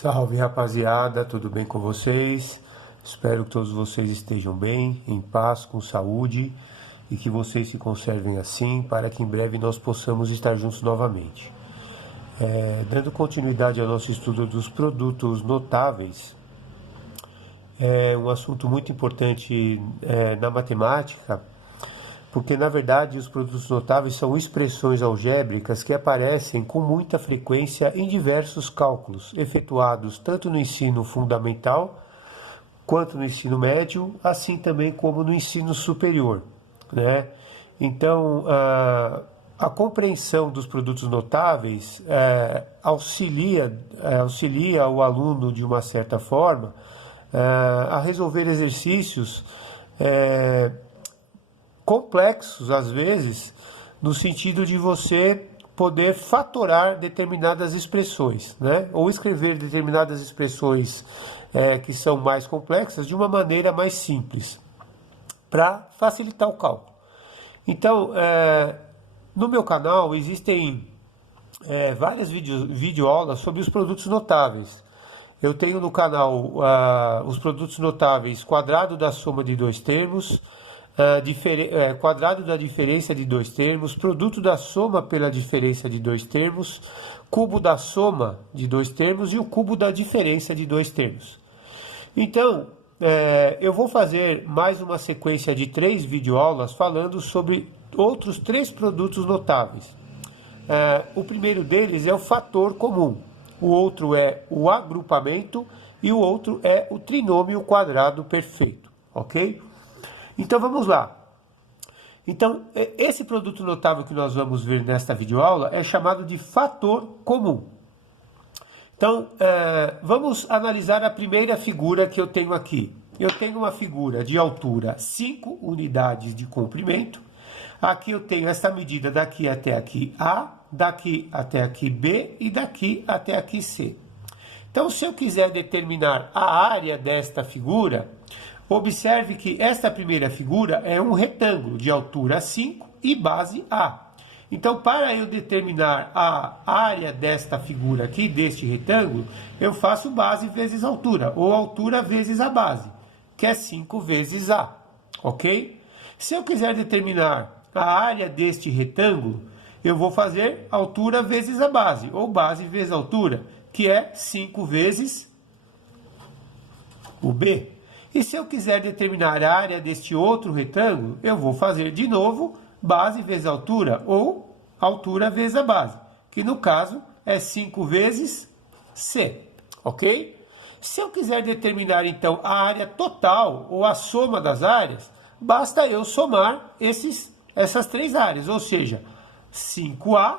Salve rapaziada, tudo bem com vocês? Espero que todos vocês estejam bem, em paz, com saúde e que vocês se conservem assim para que em breve nós possamos estar juntos novamente. Dando continuidade ao nosso estudo dos produtos notáveis, é um assunto muito importante na matemática, porque na verdade os produtos notáveis são expressões algébricas que aparecem com muita frequência em diversos cálculos efetuados tanto no ensino fundamental quanto no ensino médio, assim também como no ensino superior, né? Então, a compreensão dos produtos notáveis auxilia o aluno de uma certa forma a resolver exercícios complexos, às vezes, no sentido de você poder fatorar determinadas expressões, né? Ou escrever determinadas expressões que são mais complexas de uma maneira mais simples, para facilitar o cálculo. Então, no meu canal existem várias videoaulas sobre os produtos notáveis. Eu tenho no canal os produtos notáveis, quadrado da soma de dois termos, quadrado da diferença de dois termos, produto da soma pela diferença de dois termos, cubo da soma de dois termos e o cubo da diferença de dois termos. Então, eu vou fazer mais uma sequência de 3 videoaulas falando sobre outros 3 produtos notáveis. O primeiro deles é o fator comum, o outro é o agrupamento e o outro é o trinômio quadrado perfeito, ok? Então vamos lá. Então, esse produto notável que nós vamos ver nesta videoaula é chamado de fator comum. Então, vamos analisar a primeira figura que eu tenho aqui. Eu tenho uma figura de altura 5 unidades de comprimento. Aqui eu tenho essa medida daqui até aqui A, daqui até aqui B e daqui até aqui C. Então, se eu quiser determinar a área desta figura, observe que esta primeira figura é um retângulo de altura 5 e base A. Então, para eu determinar a área desta figura aqui, deste retângulo, eu faço base vezes altura, ou altura vezes a base, que é 5 vezes A, ok? Se eu quiser determinar a área deste retângulo, eu vou fazer altura vezes a base, ou base vezes altura, que é 5 vezes o B. E se eu quiser determinar a área deste outro retângulo, eu vou fazer de novo base vezes altura, ou altura vezes a base, que no caso é 5 vezes C, ok? Se eu quiser determinar então a área total, ou a soma das áreas, basta eu somar essas 3 áreas, ou seja, 5A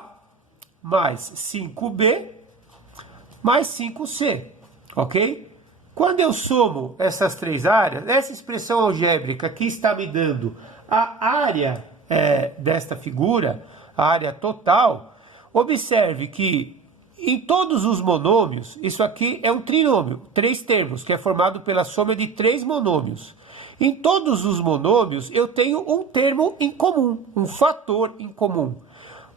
mais 5B mais 5C, ok? Quando eu somo essas 3 áreas, essa expressão algébrica que está me dando a área desta figura, a área total, observe que em todos os monômios, isso aqui é um trinômio, 3 termos, que é formado pela soma de 3 monômios. Em todos os monômios, eu tenho um termo em comum, um fator em comum.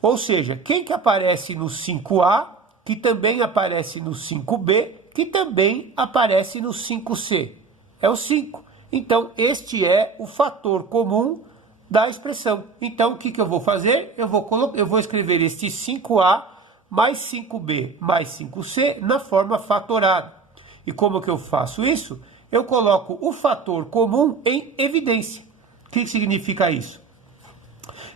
Ou seja, quem que aparece no 5A, que também aparece no 5B, que também aparece no 5C. É o 5. Então, este é o fator comum da expressão. Então, o que eu vou fazer? Eu vou escrever este 5A mais 5B mais 5C na forma fatorada. E como que eu faço isso? Eu coloco o fator comum em evidência. O que significa isso?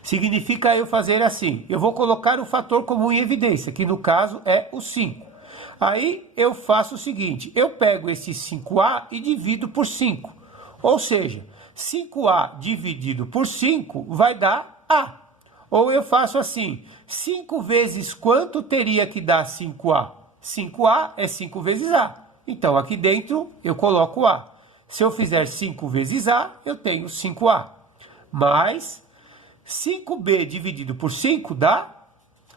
Significa eu fazer assim. Eu vou colocar o fator comum em evidência, que no caso é o 5. Aí eu faço o seguinte, eu pego esse 5A e divido por 5. Ou seja, 5A dividido por 5 vai dar A. Ou eu faço assim, 5 vezes quanto teria que dar 5A? 5A é 5 vezes A. Então aqui dentro eu coloco A. Se eu fizer 5 vezes A, eu tenho 5A. Mais 5B dividido por 5 dá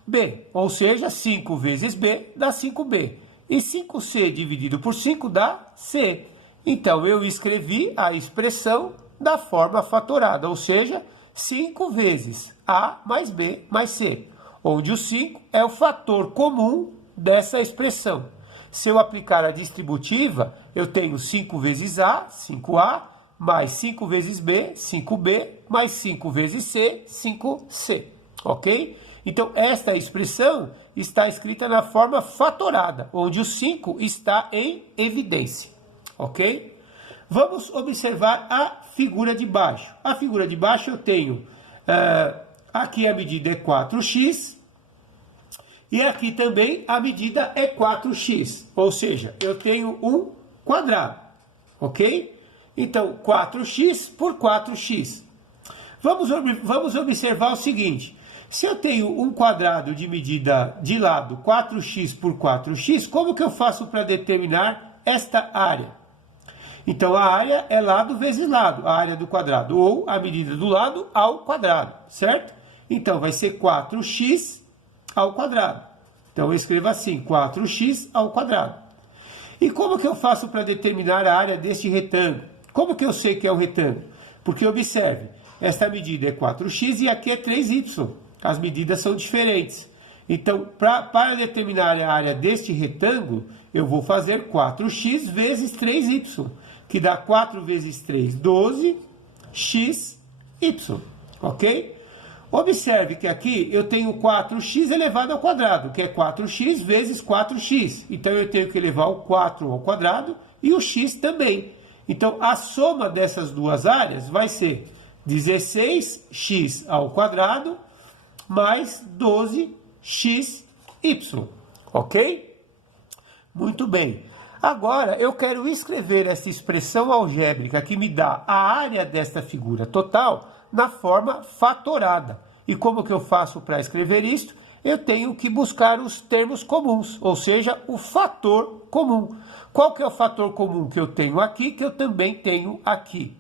B, ou seja, 5 vezes B dá 5B. E 5C dividido por 5 dá C. Então, eu escrevi a expressão da forma fatorada, ou seja, 5 vezes A mais B mais C, onde o 5 é o fator comum dessa expressão. Se eu aplicar a distributiva, eu tenho 5 vezes A, 5A, mais 5 vezes B, 5B, mais 5 vezes C, 5C, ok? Então, esta expressão está escrita na forma fatorada, onde o 5 está em evidência, ok? Vamos observar a figura de baixo. A figura de baixo eu tenho, aqui a medida é 4x, e aqui também a medida é 4x, ou seja, eu tenho um quadrado, ok? Então, 4x por 4x. Vamos observar o seguinte. Se eu tenho um quadrado de medida de lado 4x por 4x, como que eu faço para determinar esta área? Então, a área é lado vezes lado, a área do quadrado, ou a medida do lado ao quadrado, certo? Então, vai ser 4x ao quadrado. Então, eu escrevo assim, 4x ao quadrado. E como que eu faço para determinar a área deste retângulo? Como que eu sei que é um retângulo? Porque observe, esta medida é 4x e aqui é 3y. As medidas são diferentes. Então, para determinar a área deste retângulo, eu vou fazer 4x vezes 3y, que dá 4 vezes 3, 12, xy, ok? Observe que aqui eu tenho 4x elevado ao quadrado, que é 4x vezes 4x. Então, eu tenho que elevar o 4 ao quadrado e o x também. Então, a soma dessas duas áreas vai ser 16x ao quadrado mais 12xy, ok? Muito bem. Agora, eu quero escrever essa expressão algébrica que me dá a área desta figura total na forma fatorada. E como que eu faço para escrever isso? Eu tenho que buscar os termos comuns, ou seja, o fator comum. Qual que é o fator comum que eu tenho aqui, que eu também tenho aqui?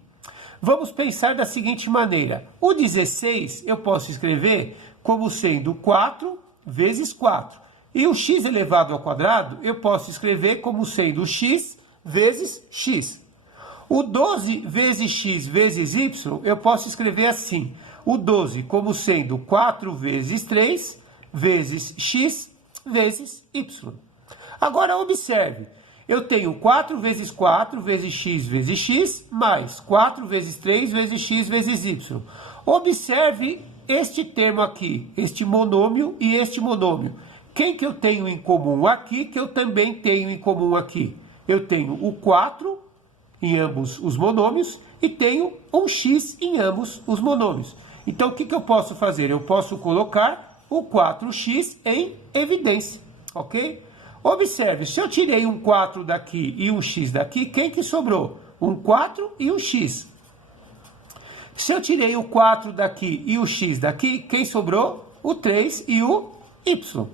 Vamos pensar da seguinte maneira. O 16 eu posso escrever como sendo 4 vezes 4. E o x elevado ao quadrado eu posso escrever como sendo x vezes x. O 12 vezes x vezes y eu posso escrever assim. O 12 como sendo 4 vezes 3 vezes x vezes y. Agora observe. Eu tenho 4 vezes 4 vezes x mais 4 vezes 3 vezes x vezes y. Observe este termo aqui, este monômio e este monômio. Quem que eu tenho em comum aqui, que eu também tenho em comum aqui? Eu tenho o 4 em ambos os monômios e tenho um x em ambos os monômios. Então, o que que eu posso fazer? Eu posso colocar o 4x em evidência, ok? Observe, se eu tirei um 4 daqui e um x daqui, quem que sobrou? Um 4 e um x. Se eu tirei o 4 daqui e o x daqui, quem sobrou? O 3 e o y,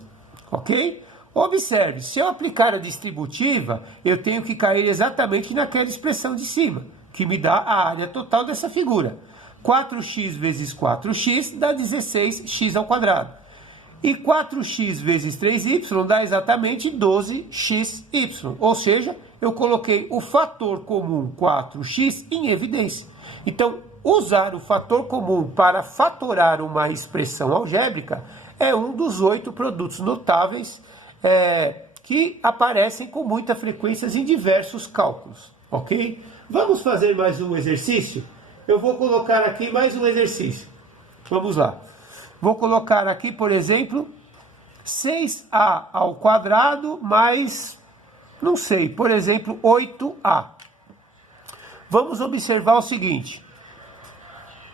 ok? Observe, se eu aplicar a distributiva, eu tenho que cair exatamente naquela expressão de cima, que me dá a área total dessa figura. 4x vezes 4x dá 16x ao quadrado. E 4x vezes 3y dá exatamente 12xy. Ou seja, eu coloquei o fator comum 4x em evidência. Então, usar o fator comum para fatorar uma expressão algébrica é um dos 8 produtos notáveis que aparecem com muita frequência em diversos cálculos. Ok? Vamos fazer mais um exercício? Eu vou colocar aqui mais um exercício. Vamos lá. Vou colocar aqui, por exemplo, 6a ao quadrado mais, não sei, por exemplo, 8a. Vamos observar o seguinte.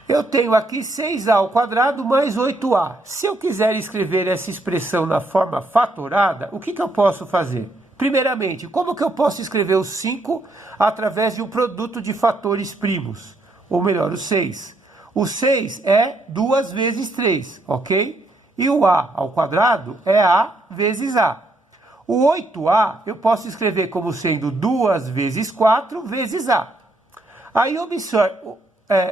Eu tenho aqui 6a ao quadrado mais 8a. Se eu quiser escrever essa expressão na forma fatorada, o que eu posso fazer? Primeiramente, como que eu posso escrever o 5 através de um produto de fatores primos? Ou melhor, o 6. O 6 é 2 vezes 3, ok? E o a ao quadrado é a vezes a. O 8a eu posso escrever como sendo 2 vezes 4 vezes a. Aí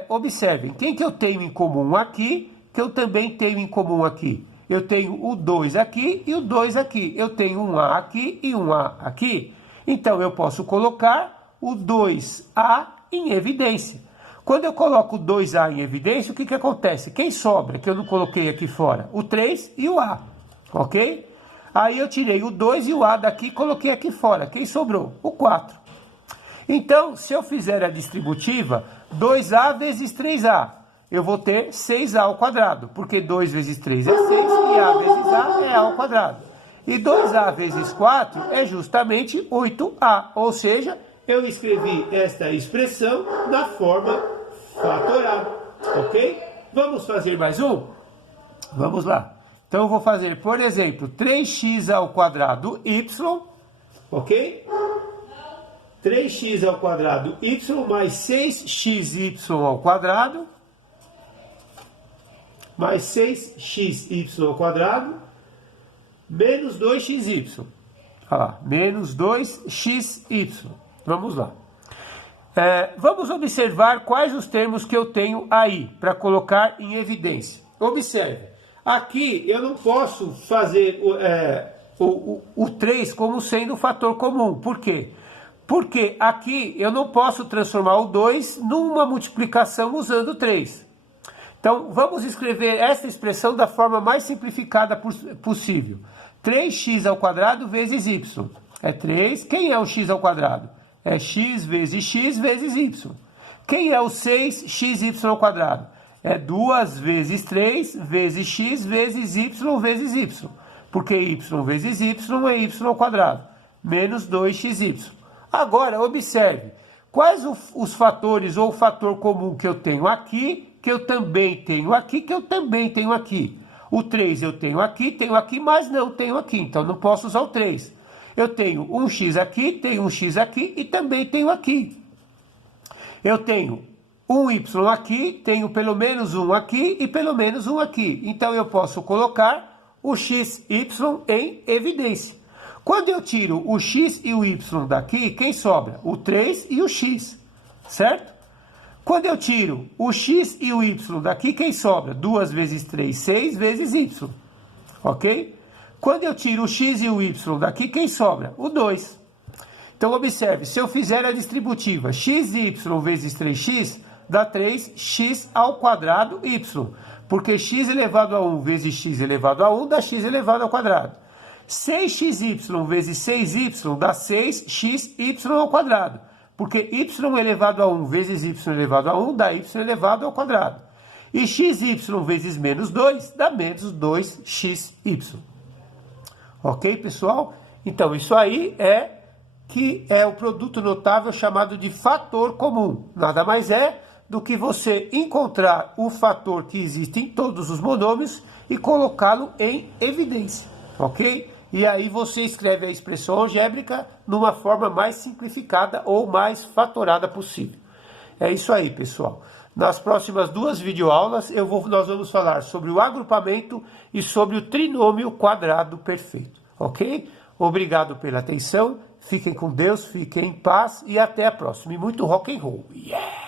observem, quem que eu tenho em comum aqui, que eu também tenho em comum aqui? Eu tenho o 2 aqui e o 2 aqui. Eu tenho um a aqui e um a aqui. Então, eu posso colocar o 2a em evidência. Quando eu coloco o 2a em evidência, o que acontece? Quem sobra, que eu não coloquei aqui fora? O 3 e o a, ok? Aí eu tirei o 2 e o A daqui e coloquei aqui fora. Quem sobrou? O 4. Então, se eu fizer a distributiva, 2A vezes 3A, eu vou ter 6A ao quadrado, porque 2 vezes 3 é 6 e A vezes A é A ao quadrado. E 2A vezes 4 é justamente 8A, ou seja, eu escrevi esta expressão na forma fatorada, ok? Vamos fazer mais um? Vamos lá. Então eu vou fazer, por exemplo, 3x ao quadrado y, ok? 3x ao quadrado y mais 6xy ao quadrado, mais 6xy ao quadrado, menos 2xy. Olha lá, menos 2xy. Vamos lá. Vamos observar quais os termos que eu tenho aí, para colocar em evidência. Observe, aqui eu não posso fazer o 3 como sendo um fator comum. Por quê? Porque aqui eu não posso transformar o 2 numa multiplicação usando 3. Então, vamos escrever essa expressão da forma mais simplificada possível. 3x ao quadrado vezes y. É 3. Quem é o x ao quadrado? É x vezes y. Quem é o 6xy ao quadrado? É 2 vezes 3 vezes x vezes y vezes y. Porque y vezes y é y ao quadrado. Menos 2xy. Agora, observe. Quais os fatores ou o fator comum que eu tenho aqui, que eu também tenho aqui, que eu também tenho aqui? O 3 eu tenho aqui, mas não tenho aqui. Então, não posso usar o 3. Eu tenho um x aqui e também tenho aqui. Eu tenho um y aqui, tenho pelo menos um aqui e pelo menos um aqui. Então, eu posso colocar o xy em evidência. Quando eu tiro o x e o y daqui, quem sobra? O 3 e o x, certo? Quando eu tiro o x e o y daqui, quem sobra? 2 vezes 3, 6 vezes y, ok? Quando eu tiro o x e o y daqui, quem sobra? O 2. Então, observe, se eu fizer a distributiva xy vezes 3x, dá 3x ao quadrado y, porque x elevado a 1 vezes x elevado a 1 dá x elevado ao quadrado. 6xy vezes 6y dá 6xy ao quadrado, porque y elevado a 1 vezes y elevado a 1 dá y elevado ao quadrado. E xy vezes menos 2 dá menos 2xy. Ok, pessoal? Então, isso aí é o produto notável chamado de fator comum. Nada mais é do que você encontrar o fator que existe em todos os monômios e colocá-lo em evidência, ok? E aí você escreve a expressão algébrica numa forma mais simplificada ou mais fatorada possível. É isso aí, pessoal. Nas próximas 2 videoaulas nós vamos falar sobre o agrupamento e sobre o trinômio quadrado perfeito, ok? Obrigado pela atenção, fiquem com Deus, fiquem em paz e até a próxima. E muito rock and roll. Yeah!